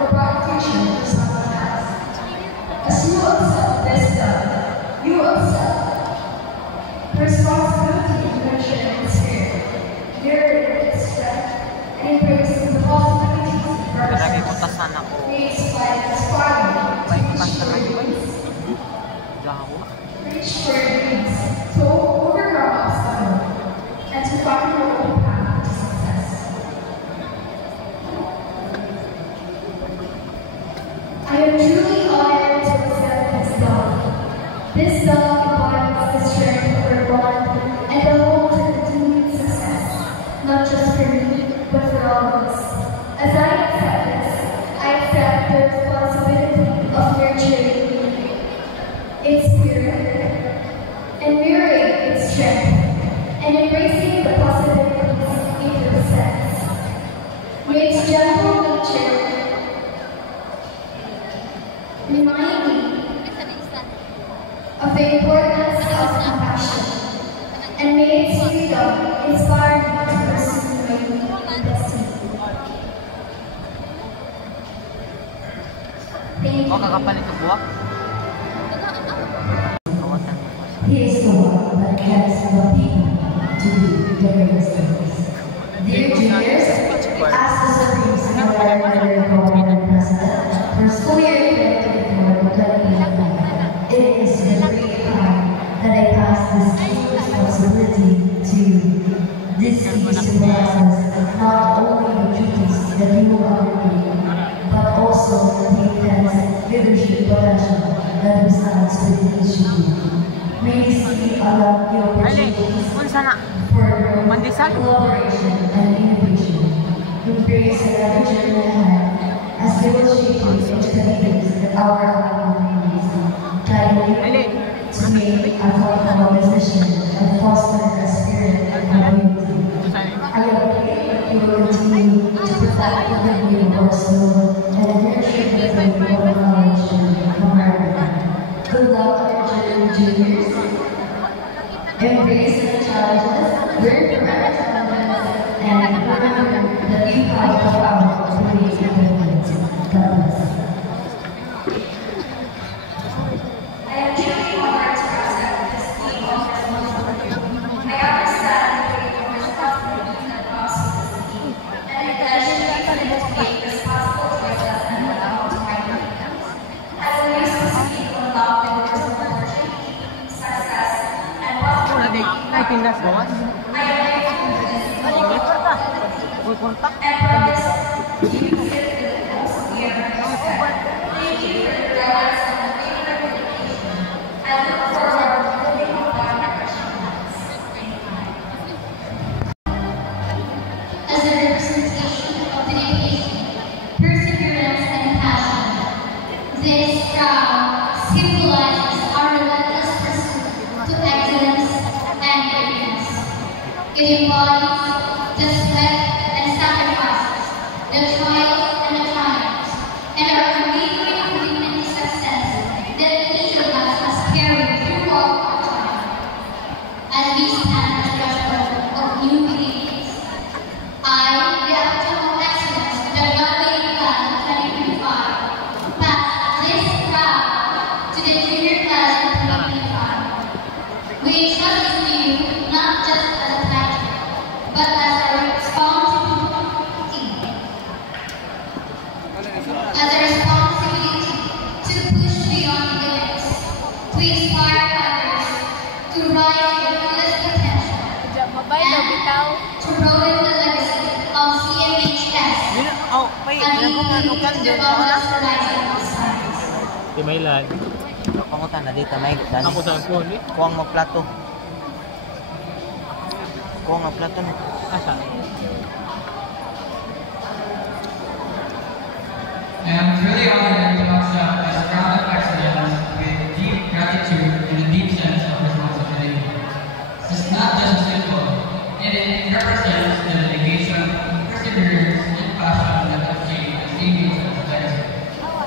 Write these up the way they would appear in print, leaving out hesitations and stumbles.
or bright future for someone else. As you accept this love, you accept the responsibility to nurture and spirit, mirror its strength, and embracing the possibilities of purpose. Creates life inspiring to reach for your dreams. Reach for your dreams, to overcome obstacles, and to find your own path to success. I am truly honored to accept this love. This love embodies the strength of everyone and the hope for continued success, not just for me, but for all of us. As I accept this, I accept the responsibility of nurturing its spirit and mirroring its strength and embracing the possibilities it represents. May its gentle nature remind me of the importance of compassion, and may its freedom inspire me to pursue my unique destiny. Thank you. He is the one that cares for people to do the greatest things. Dear juniors, as the Supreme Secretary of the President for school year 2024-2025, it is with great pride that I pass this key responsibility to this key symbolizes not only the duties that you will undertake, but also the intense leadership potential that resides within each of you. May see allow the opportunities for collaboration and innovation. Embrace another journey ahead as they will shape you into the leaders that our communities guide you to make a thoughtful decision and foster a spirit of community. I am praying you will continue to protect the dignity of our soul and nurture the faith of knowledge and camaraderie. Good luck on your journey, juniors. Embrace the challenges, learn from our challenges, and remember that you have the power to create your movement. God bless. I am truly honored to accept this key responsibility. I understand the great responsibility that comes with this key, and I pledge to make responsible choices and allow to my freedoms. I will use this key to unlock the doors of opportunity, success, and possibility. I am ready to do this in all and promise to use it to the fullest year of respect. Thank you for your guidance and the favorite dedication. I look forward to building upon your achievements. Thank you. As a representation of dedication, perseverance, and passion, this crown symbolizes our relentless pursuit to excellence and greatness. It embodies the sweat and sacrifices, the trials and the triumphs, and our unwavering commitment to success that each of us has carried throughout our time. As we stand at the threshold of new beginnings, I, the outcome of excellence with the runway plan 2025, pass this crown to the junior class of 2025. We trust in you not just as a title, but as a responsibility. As a responsibility to push beyond limits, to inspire others, to rise to their fullest potential, and to broaden the legacy of CMHS and lead to the boundless horizon of science. Di may lag. Pangutan na dito may Ako sa phone eh. kuwang mo plato. Kuwang mo plato na. Asa? I am truly honored to accept this crown of excellence with deep gratitude and a deep sense of responsibility. It's not just simple, it represents the dedication, perseverance, and passion that have shaped the CMHS legacy.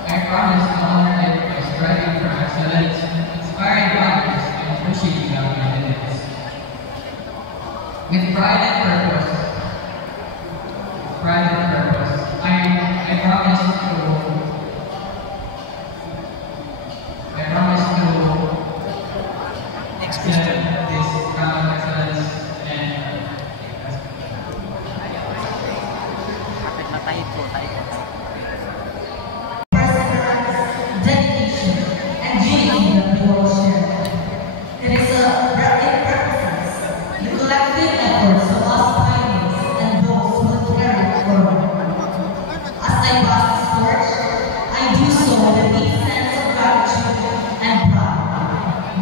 I promise to honor it by striving for excellence, inspiring others, and pushing beyond my limits. With pride and purpose, I promise to present this crown of excellence and Kapit na tayo po, perseverance, dedication, and unity that we all share. It represents the collective efforts of us pioneers and those who have carried it forward. As I pass this torch, I do so with a deep sense of gratitude and pride.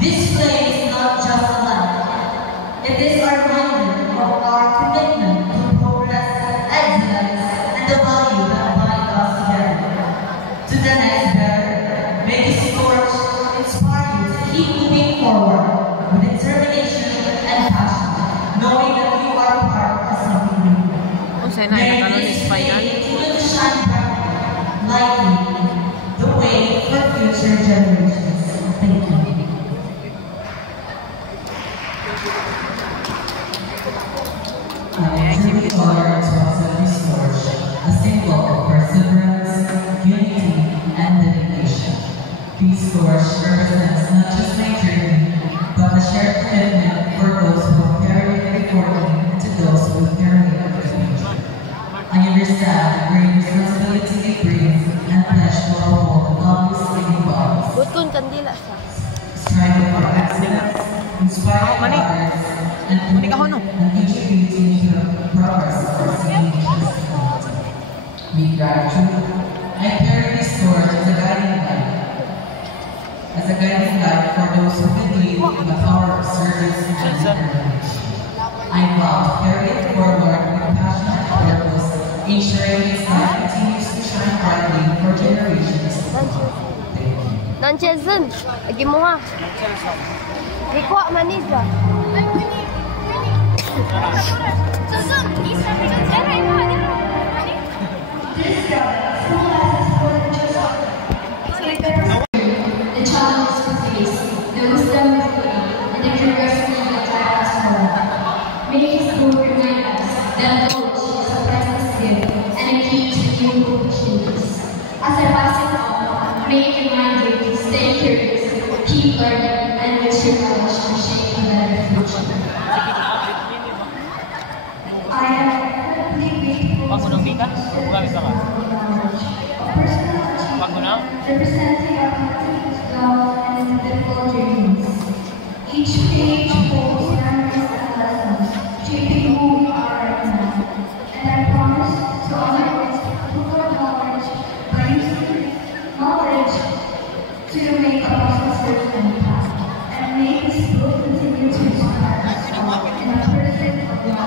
This flame is not just a light. It is a reminder of our commitment to progress, excellence, and the value that bind us together. To the next bearer, may this torch inspire you to keep moving forward with determination and passion, knowing that you are part of something new. May this flame continue to shine brightly, lighting the way for future generations. Thank you. I am truly honored to accept this torch, a symbol of perseverance, unity, and dedication. This torch represents not just my journey, but a shared commitment for those who have carried it before me and to those who will carry it in the future. I understand the great responsibility it brings and pledge to uphold the values living bodies, Butun kandila siya. striving for excellence, inspiring others, and contributing to the progress of our nation's society. With gratitude, I carry this torch as a guiding light for those who believe in the power of service and determination. I vow to carry it forward with passion and purpose, ensuring its light continues to shine brightly for generations to come. Thank you. Nanchezen, lagi mo ha. Ikuha manisa. The challenges we face, the wisdom we gain, and the curiosity that drives us forward. May His book remind us that knowledge is a priceless gift and a key to new opportunities. As I pass it on, may it remind you to stay curious, keep learning, and use your knowledge to shape a better future. I am incredibly grateful Pag unang bika, gamit ka ba? Pag unang? representing our country's love and individual dreams. Each page holds memories and lessons, shaping who we are right now. And I promise to honor it with our knowledge by using knowledge to make a positive impact. And may this book continue to inspire us all in a pursuit of love.